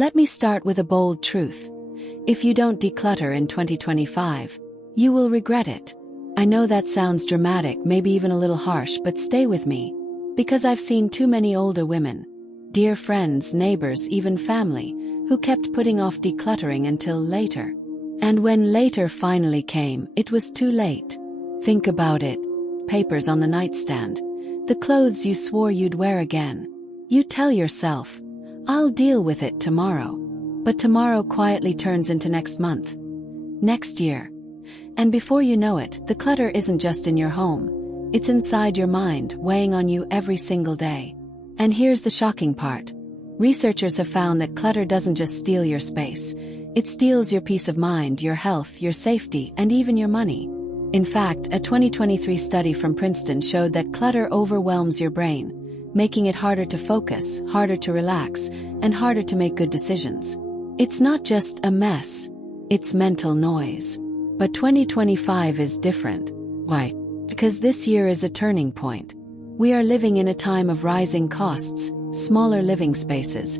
Let me start with a bold truth. If you don't declutter in 2025, you will regret it. I know that sounds dramatic, maybe even a little harsh, but stay with me. Because I've seen too many older women, dear friends, neighbors, even family, who kept putting off decluttering until later. And when later finally came, it was too late. Think about it. Papers on the nightstand. The clothes you swore you'd wear again. You tell yourself, I'll deal with it tomorrow. But tomorrow quietly turns into next month. Next year. And before you know it, the clutter isn't just in your home. It's inside your mind, weighing on you every single day. And here's the shocking part. Researchers have found that clutter doesn't just steal your space. It steals your peace of mind, your health, your safety, and even your money. In fact, a 2023 study from Princeton showed that clutter overwhelms your brain, making it harder to focus, harder to relax, and harder to make good decisions. It's not just a mess, it's mental noise. But 2025 is different. Why? Because this year is a turning point. We are living in a time of rising costs, smaller living spaces,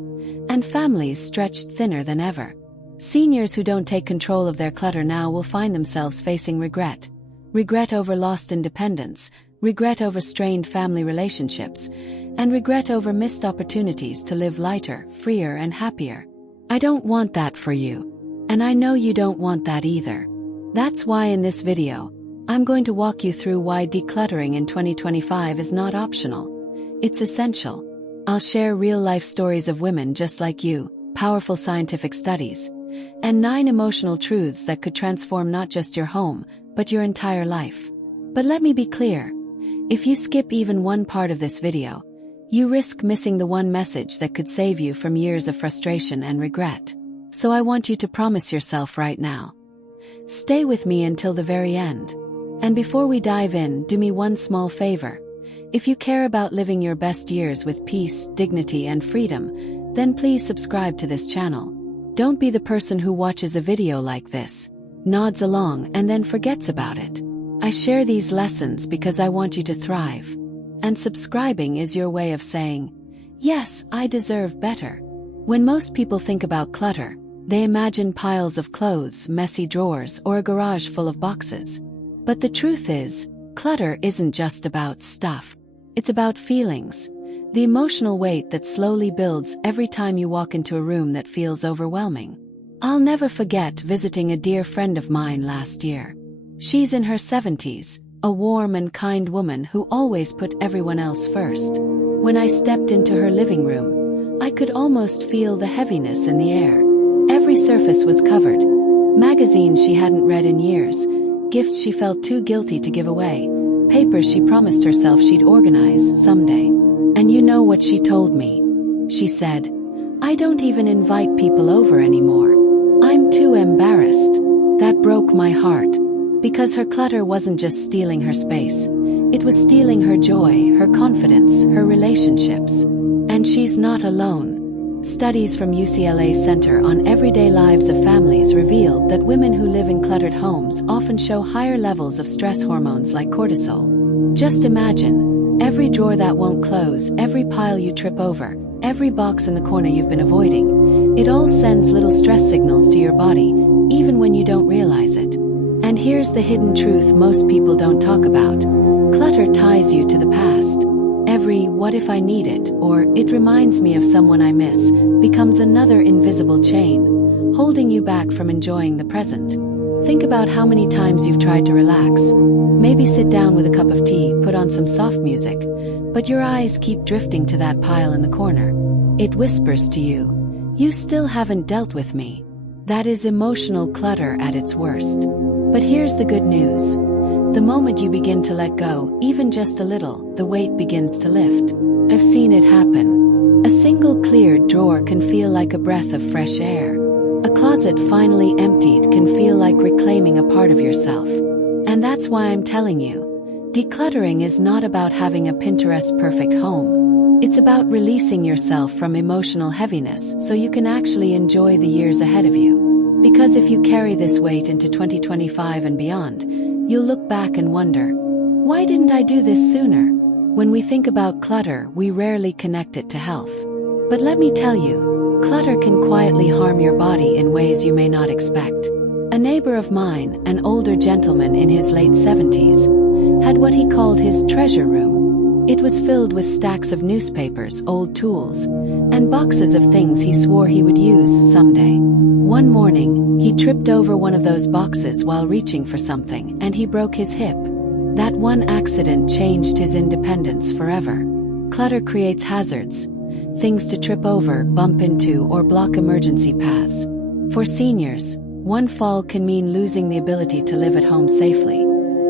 and families stretched thinner than ever. Seniors who don't take control of their clutter now will find themselves facing regret. Regret over lost independence, regret over strained family relationships, and regret over missed opportunities to live lighter, freer, and happier. I don't want that for you. And I know you don't want that either. That's why in this video, I'm going to walk you through why decluttering in 2025 is not optional. It's essential. I'll share real-life stories of women just like you, powerful scientific studies, and 9 emotional truths that could transform not just your home, but your entire life. But let me be clear. If you skip even one part of this video, you risk missing the one message that could save you from years of frustration and regret. So I want you to promise yourself right now. Stay with me until the very end. And before we dive in, do me one small favor. If you care about living your best years with peace, dignity, and freedom, then please subscribe to this channel. Don't be the person who watches a video like this, nods along, and then forgets about it. I share these lessons because I want you to thrive. And subscribing is your way of saying, yes, I deserve better. When most people think about clutter, they imagine piles of clothes, messy drawers, or a garage full of boxes. But the truth is, clutter isn't just about stuff. It's about feelings. The emotional weight that slowly builds every time you walk into a room that feels overwhelming. I'll never forget visiting a dear friend of mine last year. She's in her 70s, a warm and kind woman who always put everyone else first. When I stepped into her living room, I could almost feel the heaviness in the air. Every surface was covered. Magazines she hadn't read in years, gifts she felt too guilty to give away, papers she promised herself she'd organize someday. And you know what she told me? She said, I don't even invite people over anymore. I'm too embarrassed. That broke my heart. Because her clutter wasn't just stealing her space. It was stealing her joy, her confidence, her relationships. And she's not alone. Studies from UCLA's Center on Everyday Lives of Families revealed that women who live in cluttered homes often show higher levels of stress hormones like cortisol. Just imagine. Every drawer that won't close, every pile you trip over, every box in the corner you've been avoiding, it all sends little stress signals to your body, even when you don't realize it. And here's the hidden truth most people don't talk about. Clutter ties you to the past. Every "what if I need it" or "it reminds me of someone I miss" becomes another invisible chain, holding you back from enjoying the present. Think about how many times you've tried to relax. Maybe sit down with a cup of tea, put on some soft music, but your eyes keep drifting to that pile in the corner. It whispers to you, you still haven't dealt with me. That is emotional clutter at its worst. But here's the good news. The moment you begin to let go, even just a little, the weight begins to lift. I've seen it happen. A single cleared drawer can feel like a breath of fresh air. A closet finally emptied can feel like reclaiming a part of yourself. And that's why I'm telling you, decluttering is not about having a Pinterest-perfect home. It's about releasing yourself from emotional heaviness so you can actually enjoy the years ahead of you. Because if you carry this weight into 2025 and beyond, you'll look back and wonder, why didn't I do this sooner? When we think about clutter, we rarely connect it to health. But let me tell you, Clutter can quietly harm your body in ways you may not expect. A neighbor of mine, an older gentleman in his late 70s, had what he called his treasure room. It was filled with stacks of newspapers, old tools, and boxes of things he swore he would use someday. One morning, he tripped over one of those boxes while reaching for something, and he broke his hip. That one accident changed his independence forever. Clutter creates hazards, things to trip over, bump into, or block emergency paths. For seniors, one fall can mean losing the ability to live at home safely.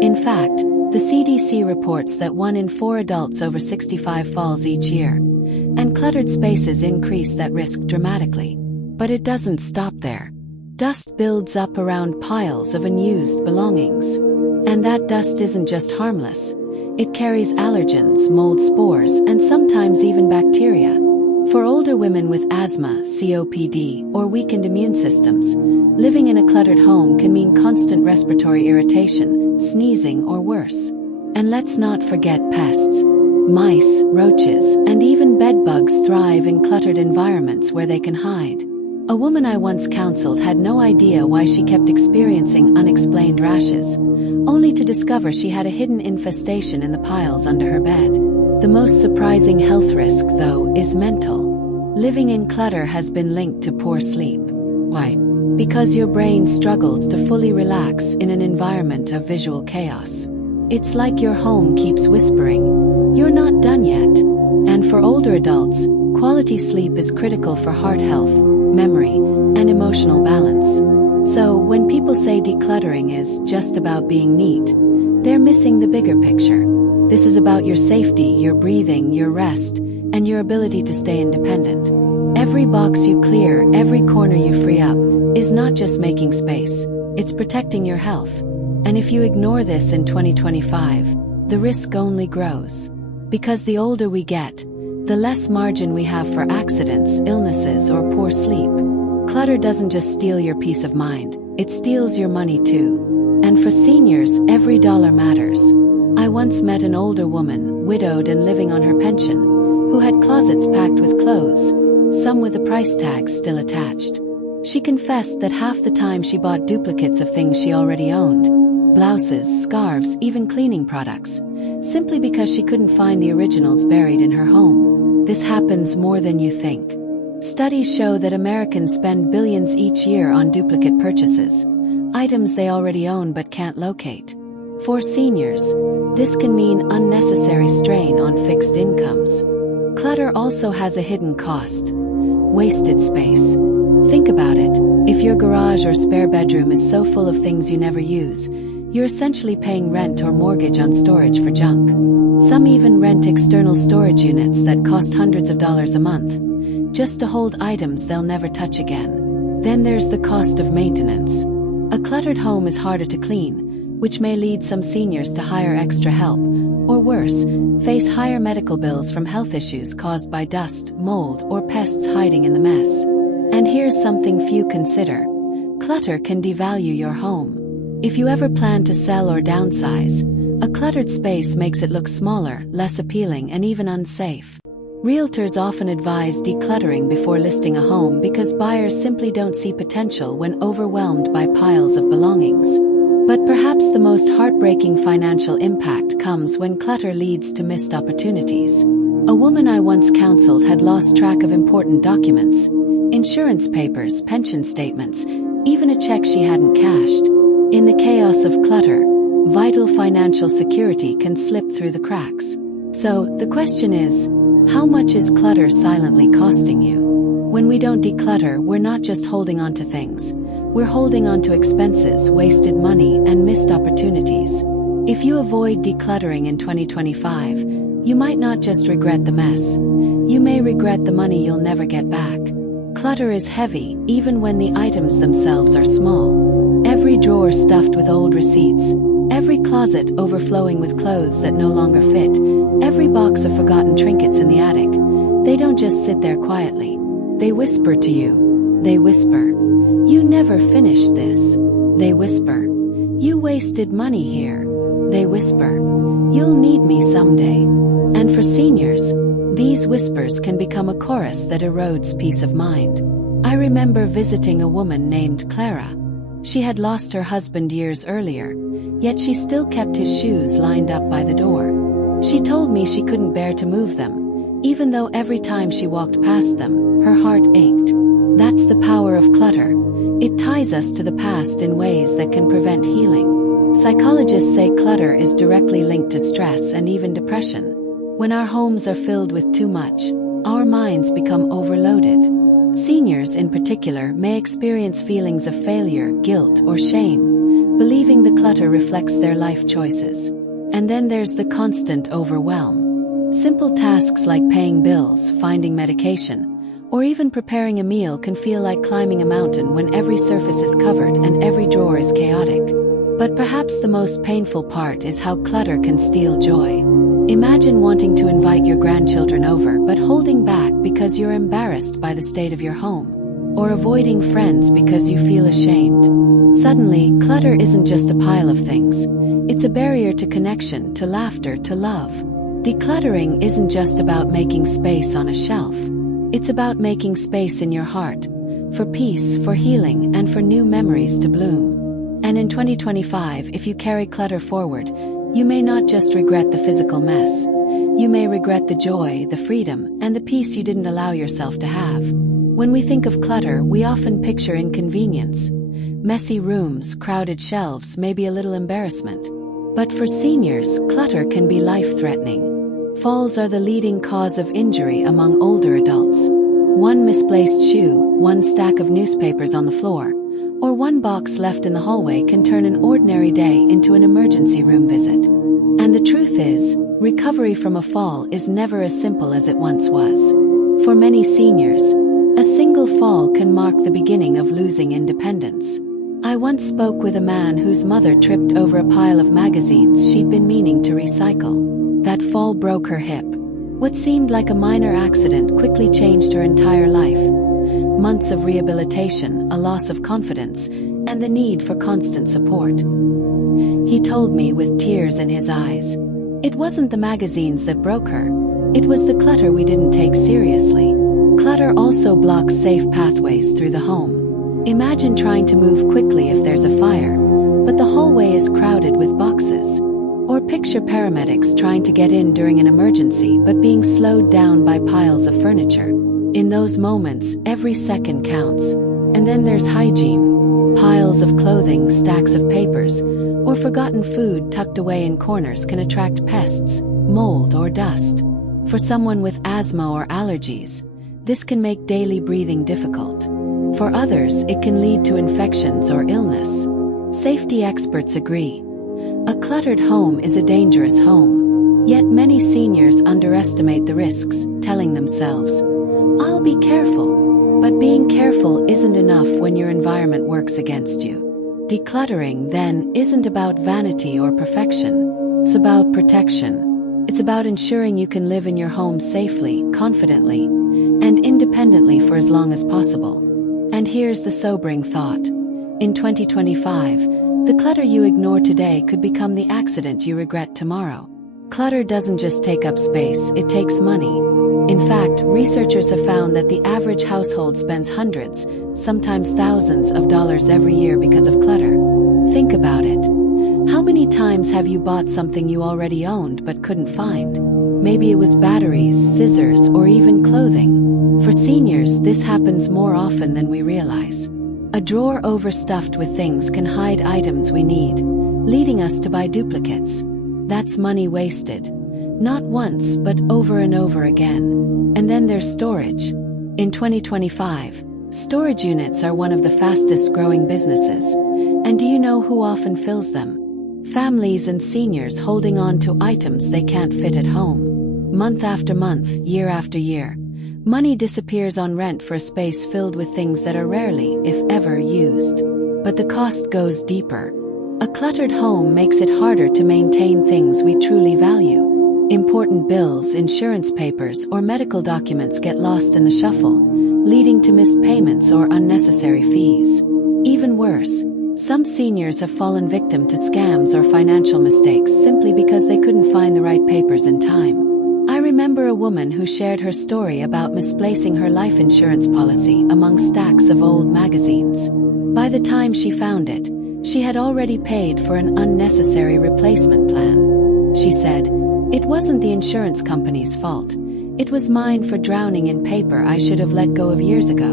In fact, the CDC reports that 1 in 4 adults over 65 falls each year, and cluttered spaces increase that risk dramatically. But it doesn't stop there. Dust builds up around piles of unused belongings. And that dust isn't just harmless. It carries allergens, mold spores, and sometimes even bacteria. For older women with asthma, COPD, or weakened immune systems, living in a cluttered home can mean constant respiratory irritation, sneezing, or worse. And let's not forget pests. Mice, roaches, and even bedbugs thrive in cluttered environments where they can hide. A woman I once counseled had no idea why she kept experiencing unexplained rashes, only to discover she had a hidden infestation in the piles under her bed. The most surprising health risk, though, is mental. Living in clutter has been linked to poor sleep. Why? Because your brain struggles to fully relax in an environment of visual chaos. It's like your home keeps whispering, "You're not done yet." And for older adults, quality sleep is critical for heart health, memory, and emotional balance. So, when people say decluttering is just about being neat, they're missing the bigger picture. This is about your safety, your breathing, your rest, and your ability to stay independent. Every box you clear, every corner you free up, is not just making space, it's protecting your health. And if you ignore this in 2025, the risk only grows. Because the older we get, the less margin we have for accidents, illnesses, or poor sleep. Clutter doesn't just steal your peace of mind, it steals your money too. And for seniors, every dollar matters. I once met an older woman, widowed and living on her pension, who had closets packed with clothes, some with the price tags still attached. She confessed that half the time she bought duplicates of things she already owned. Blouses, scarves, even cleaning products, simply because she couldn't find the originals buried in her home. This happens more than you think. Studies show that Americans spend billions each year on duplicate purchases, items they already own but can't locate. For seniors, this can mean unnecessary strain on fixed incomes. Clutter also has a hidden cost: wasted space. Think about it. If your garage or spare bedroom is so full of things you never use, you're essentially paying rent or mortgage on storage for junk. Some even rent external storage units that cost hundreds of dollars a month, just to hold items they'll never touch again. Then there's the cost of maintenance. A cluttered home is harder to clean, which may lead some seniors to hire extra help, or worse, face higher medical bills from health issues caused by dust, mold, or pests hiding in the mess. And here's something few consider. Clutter can devalue your home. If you ever plan to sell or downsize, a cluttered space makes it look smaller, less appealing, and even unsafe. Realtors often advise decluttering before listing a home because buyers simply don't see potential when overwhelmed by piles of belongings. But perhaps the most heartbreaking financial impact comes when clutter leads to missed opportunities. A woman I once counseled had lost track of important documents, insurance papers, pension statements, even a check she hadn't cashed. In the chaos of clutter, vital financial security can slip through the cracks. So, the question is, how much is clutter silently costing you? When we don't declutter, we're not just holding on to things. We're holding on to expenses, wasted money, and missed opportunities. If you avoid decluttering in 2025, you might not just regret the mess. You may regret the money you'll never get back. Clutter is heavy, even when the items themselves are small. Every drawer stuffed with old receipts, every closet overflowing with clothes that no longer fit, every box of forgotten trinkets in the attic. They don't just sit there quietly. They whisper to you. They whisper, "You never finished this." They whisper, "You wasted money here." They whisper, "You'll need me someday." And for seniors, These whispers can become a chorus that erodes peace of mind. I remember visiting a woman named Clara. She had lost her husband years earlier, yet she still kept his shoes lined up by the door. She told me she couldn't bear to move them, even though every time she walked past them, her heart ached. That's the power of clutter. It ties us to the past in ways that can prevent healing. Psychologists say clutter is directly linked to stress and even depression. When our homes are filled with too much, our minds become overloaded. Seniors in particular may experience feelings of failure, guilt, or shame, believing the clutter reflects their life choices. And then there's the constant overwhelm. Simple tasks like paying bills, finding medication, or even preparing a meal can feel like climbing a mountain when every surface is covered and every drawer is chaotic. But perhaps the most painful part is how clutter can steal joy. Imagine wanting to invite your grandchildren over but holding back because you're embarrassed by the state of your home, or avoiding friends because you feel ashamed. Suddenly, clutter isn't just a pile of things. It's a barrier to connection, to laughter, to love. Decluttering isn't just about making space on a shelf. It's about making space in your heart, for peace, for healing, and for new memories to bloom. And in 2025, if you carry clutter forward, you may not just regret the physical mess. You may regret the joy, the freedom, and the peace you didn't allow yourself to have. When we think of clutter, we often picture inconvenience. Messy rooms, crowded shelves, maybe a little embarrassment. But for seniors, clutter can be life-threatening. Falls are the leading cause of injury among older adults. One misplaced shoe, one stack of newspapers on the floor, or one box left in the hallway can turn an ordinary day into an emergency room visit. And the truth is, recovery from a fall is never as simple as it once was. For many seniors, a single fall can mark the beginning of losing independence. I once spoke with a man whose mother tripped over a pile of magazines she'd been meaning to recycle. That fall broke her hip. What seemed like a minor accident quickly changed her entire life. Months of rehabilitation, a loss of confidence, and the need for constant support. He told me with tears in his eyes. It wasn't the magazines that broke her. It was the clutter we didn't take seriously. Clutter also blocks safe pathways through the home. Imagine trying to move quickly if there's a fire, but the hallway is crowded with boxes. Or picture paramedics trying to get in during an emergency but being slowed down by piles of furniture. In those moments, every second counts. And then there's hygiene. Piles of clothing, stacks of papers, or forgotten food tucked away in corners can attract pests, mold, or dust. For someone with asthma or allergies, this can make daily breathing difficult. For others, it can lead to infections or illness. Safety experts agree. A cluttered home is a dangerous home. Yet many seniors underestimate the risks, telling themselves, "I'll be careful." But being careful isn't enough when your environment works against you. Decluttering, then, isn't about vanity or perfection. It's about protection. It's about ensuring you can live in your home safely, confidently, and independently for as long as possible. And here's the sobering thought. In 2025, the clutter you ignore today could become the accident you regret tomorrow. Clutter doesn't just take up space, it takes money. In fact, researchers have found that the average household spends hundreds, sometimes thousands of dollars every year because of clutter. Think about it. How many times have you bought something you already owned but couldn't find? Maybe it was batteries, scissors, or even clothing. For seniors, this happens more often than we realize. A drawer overstuffed with things can hide items we need, leading us to buy duplicates. That's money wasted. Not once, but over and over again. And then there's storage. In 2025, storage units are one of the fastest growing businesses. And do you know who often fills them? Families and seniors holding on to items they can't fit at home. Month after month, year after year, money disappears on rent for a space filled with things that are rarely, if ever, used. But the cost goes deeper. A cluttered home makes it harder to maintain things we truly value. Important bills, insurance papers, or medical documents get lost in the shuffle, leading to missed payments or unnecessary fees. Even worse, some seniors have fallen victim to scams or financial mistakes simply because they couldn't find the right papers in time. I remember remember a woman who shared her story about misplacing her life insurance policy among stacks of old magazines. By the time she found it, she had already paid for an unnecessary replacement plan. She said, "It wasn't the insurance company's fault. It was mine for drowning in paper I should have let go of years ago."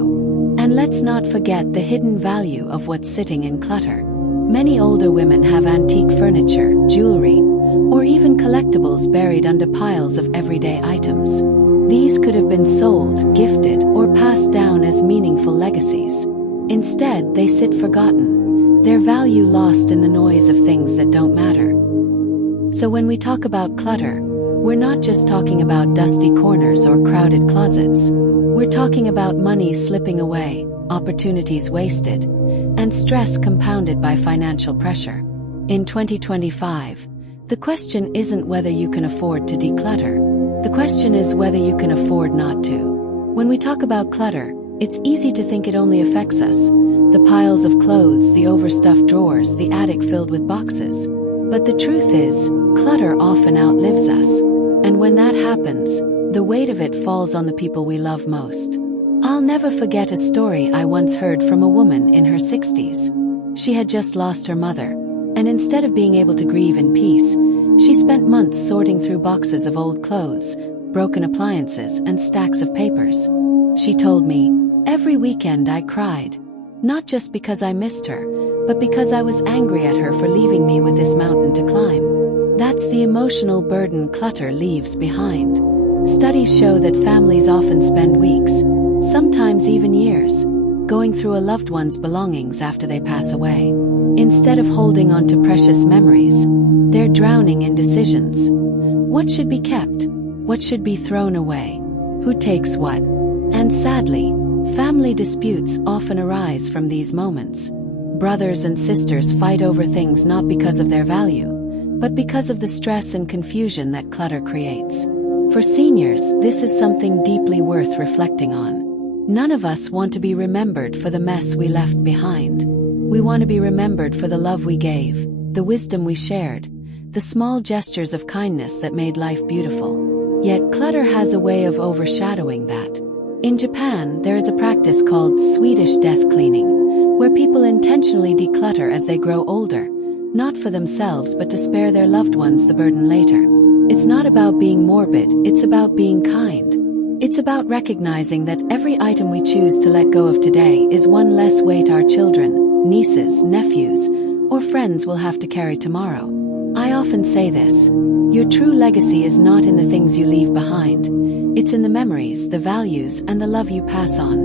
And let's not forget the hidden value of what's sitting in clutter. Many older women have antique furniture, jewelry, or even collectibles buried under piles of everyday items. These could have been sold, gifted, or passed down as meaningful legacies. Instead, they sit forgotten, their value lost in the noise of things that don't matter. So when we talk about clutter, we're not just talking about dusty corners or crowded closets. We're talking about money slipping away, opportunities wasted, and stress compounded by financial pressure. In 2025, the question isn't whether you can afford to declutter. The question is whether you can afford not to. When we talk about clutter, it's easy to think it only affects us. The piles of clothes, the overstuffed drawers, the attic filled with boxes. But the truth is, clutter often outlives us. And when that happens, the weight of it falls on the people we love most. I'll never forget a story I once heard from a woman in her 60s. She had just lost her mother, and instead of being able to grieve in peace, she spent months sorting through boxes of old clothes, broken appliances, and stacks of papers. She told me, "Every weekend I cried. Not just because I missed her, but because I was angry at her for leaving me with this mountain to climb." That's the emotional burden clutter leaves behind. Studies show that families often spend weeks, sometimes even years, going through a loved one's belongings after they pass away. Instead of holding on to precious memories, they're drowning in decisions. What should be kept? What should be thrown away? Who takes what? And sadly, family disputes often arise from these moments. Brothers and sisters fight over things not because of their value, but because of the stress and confusion that clutter creates. For seniors, this is something deeply worth reflecting on. None of us want to be remembered for the mess we left behind. We want to be remembered for the love we gave, the wisdom we shared, the small gestures of kindness that made life beautiful. Yet clutter has a way of overshadowing that. In Japan, there is a practice called Swedish death cleaning, where people intentionally declutter as they grow older, not for themselves but to spare their loved ones the burden later. It's not about being morbid, it's about being kind. It's about recognizing that every item we choose to let go of today is one less weight our children, nieces, nephews, or friends will have to carry tomorrow. I often say this: your true legacy is not in the things you leave behind. It's in the memories, the values, and the love you pass on.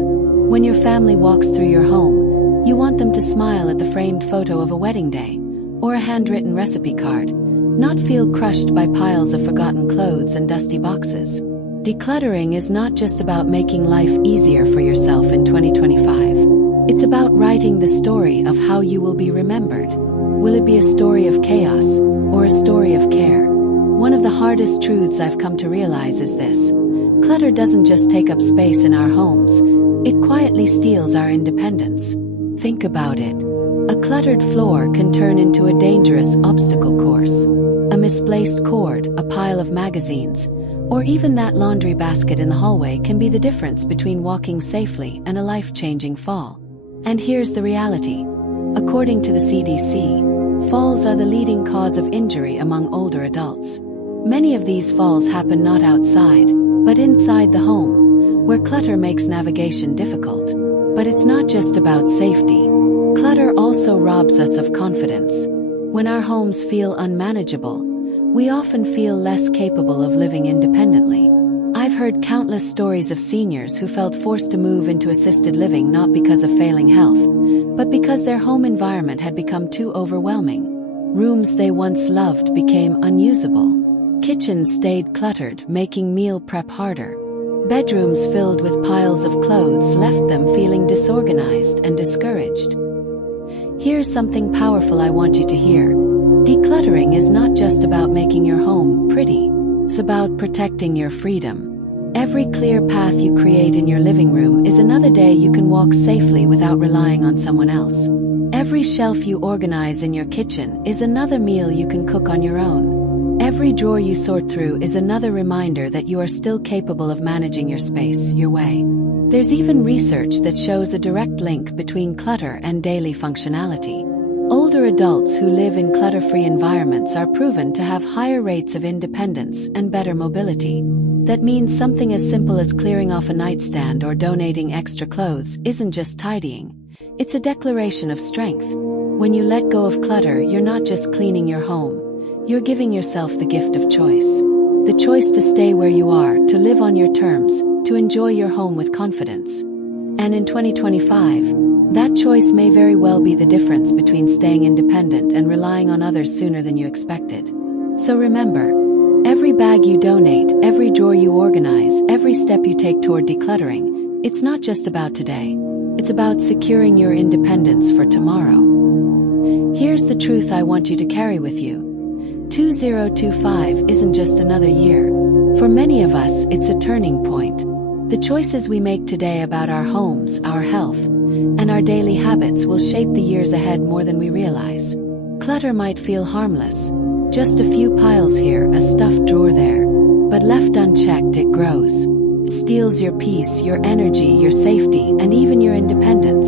When your family walks through your home, you want them to smile at the framed photo of a wedding day, or a handwritten recipe card, not feel crushed by piles of forgotten clothes and dusty boxes. Decluttering is not just about making life easier for yourself in 2025. It's about writing the story of how you will be remembered. Will it be a story of chaos, or a story of care? One of the hardest truths I've come to realize is this: clutter doesn't just take up space in our homes, it quietly steals our independence. Think about it. A cluttered floor can turn into a dangerous obstacle course. A misplaced cord, a pile of magazines, or even that laundry basket in the hallway can be the difference between walking safely and a life-changing fall. And here's the reality. According to the CDC, falls are the leading cause of injury among older adults. Many of these falls happen not outside, but inside the home, where clutter makes navigation difficult. But it's not just about safety. Clutter also robs us of confidence. When our homes feel unmanageable, we often feel less capable of living independently. I've heard countless stories of seniors who felt forced to move into assisted living not because of failing health, but because their home environment had become too overwhelming. Rooms they once loved became unusable. Kitchens stayed cluttered, making meal prep harder. Bedrooms filled with piles of clothes left them feeling disorganized and discouraged. Here's something powerful I want you to hear. Decluttering is not just about making your home pretty. It's about protecting your freedom. Every clear path you create in your living room is another day you can walk safely without relying on someone else. Every shelf you organize in your kitchen is another meal you can cook on your own. Every Every drawer you sort through is another reminder that you are still capable of managing your space, your way. There's even research that shows a direct link between clutter and daily functionality. Older adults who live in clutter-free environments are proven to have higher rates of independence and better mobility. That means something as simple as clearing off a nightstand or donating extra clothes isn't just tidying. It's a declaration of strength. When you let go of clutter, you're not just cleaning your home. You're giving yourself the gift of choice. The choice to stay where you are, to live on your terms, to enjoy your home with confidence. And in 2025, that choice may very well be the difference between staying independent and relying on others sooner than you expected. So remember, every bag you donate, every drawer you organize, every step you take toward decluttering, it's not just about today. It's about securing your independence for tomorrow. Here's the truth I want you to carry with you. 2025 isn't just another year. For many of us, it's a turning point. The choices we make today about our homes, our health, and our daily habits will shape the years ahead more than we realize. Clutter might feel harmless, just a few piles here, a stuffed drawer there. But left unchecked, it grows. It steals your peace, your energy, your safety, and even your independence.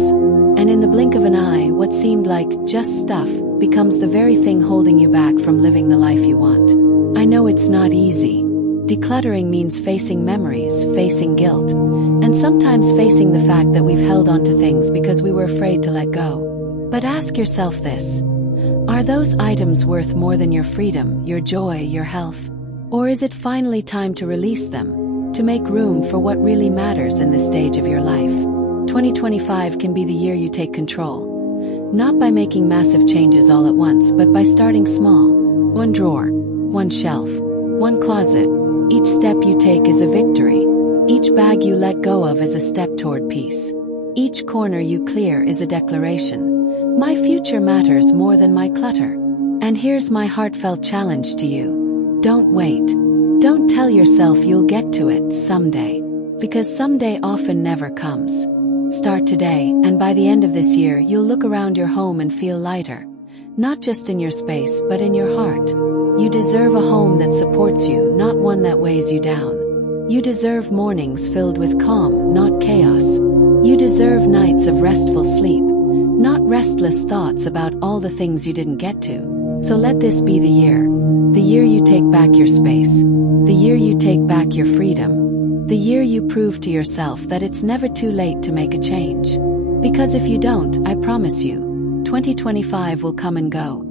And in the blink of an eye, what seemed like just stuff becomes the very thing holding you back from living the life you want. I know it's not easy. Decluttering means facing memories, facing guilt, and sometimes facing the fact that we've held on to things because we were afraid to let go. But ask yourself this: are those items worth more than your freedom, your joy, your health? Or is it finally time to release them, to make room for what really matters in this stage of your life? 2025 can be the year you take control. Not by making massive changes all at once, but by starting small. One drawer, one shelf, one closet. Each step you take is a victory. Each bag you let go of is a step toward peace. Each corner you clear is a declaration. My future matters more than my clutter. And here's my heartfelt challenge to you. Don't wait. Don't tell yourself you'll get to it someday. Because someday often never comes. Start today, and by the end of this year, you'll look around your home and feel lighter. Not just in your space, but in your heart. You deserve a home that supports you, not one that weighs you down. You deserve mornings filled with calm, not chaos. You deserve nights of restful sleep, not restless thoughts about all the things you didn't get to. So let this be the year. The year you take back your space. The year you take back your freedom. The year you prove to yourself that it's never too late to make a change. Because if you don't, I promise you, 2025 will come and go,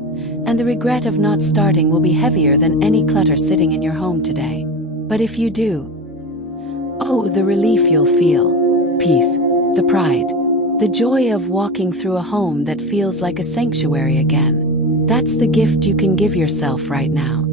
and the regret of not starting will be heavier than any clutter sitting in your home today. But if you do, oh, the relief you'll feel, peace, the pride, the joy of walking through a home that feels like a sanctuary again. That's the gift you can give yourself right now.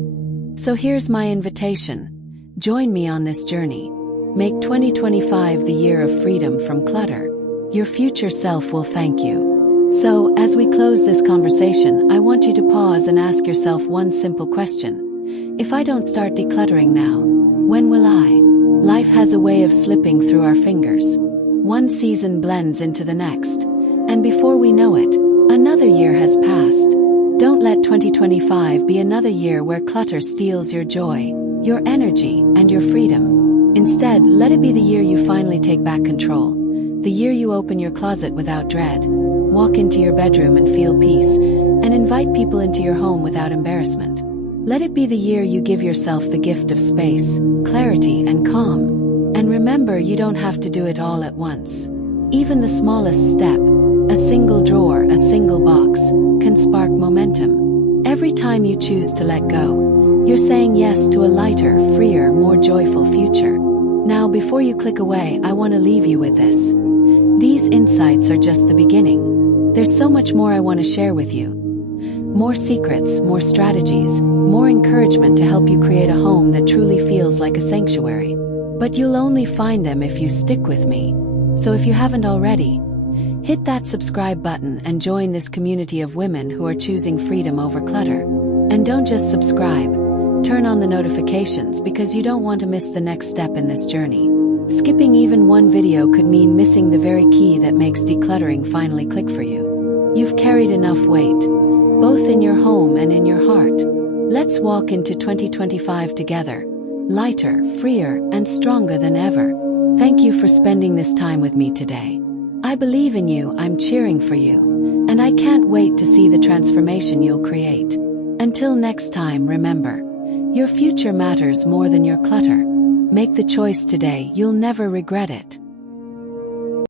So here's my invitation. Join me on this journey. Make 2025 the year of freedom from clutter. Your future self will thank you. So, as we close this conversation, I want you to pause and ask yourself one simple question. If I don't start decluttering now, when will I? Life has a way of slipping through our fingers. One season blends into the next, and before we know it, another year has passed. Don't let 2025 be another year where clutter steals your joy, your energy, and your freedom. Instead, let it be the year you finally take back control. The year you open your closet without dread, walk into your bedroom and feel peace, and invite people into your home without embarrassment. Let it be the year you give yourself the gift of space, clarity, and calm. And remember, you don't have to do it all at once. Even the smallest step, a single drawer, a single box, can spark momentum. Every time you choose to let go, you're saying yes to a lighter, freer, more joyful future. Now, before you click away, I want to leave you with this. These insights are just the beginning. There's so much more I want to share with you. More secrets, more strategies, more encouragement to help you create a home that truly feels like a sanctuary. But you'll only find them if you stick with me. So if you haven't already, hit that subscribe button and join this community of women who are choosing freedom over clutter. And don't just subscribe. Turn on the notifications because you don't want to miss the next step in this journey. Skipping even one video could mean missing the very key that makes decluttering finally click for you. You've carried enough weight, both in your home and in your heart. Let's walk into 2025 together, lighter, freer, and stronger than ever. Thank you for spending this time with me today. I believe in you, I'm cheering for you, and I can't wait to see the transformation you'll create. Until next time, remember, your future matters more than your clutter. Make the choice today, you'll never regret it.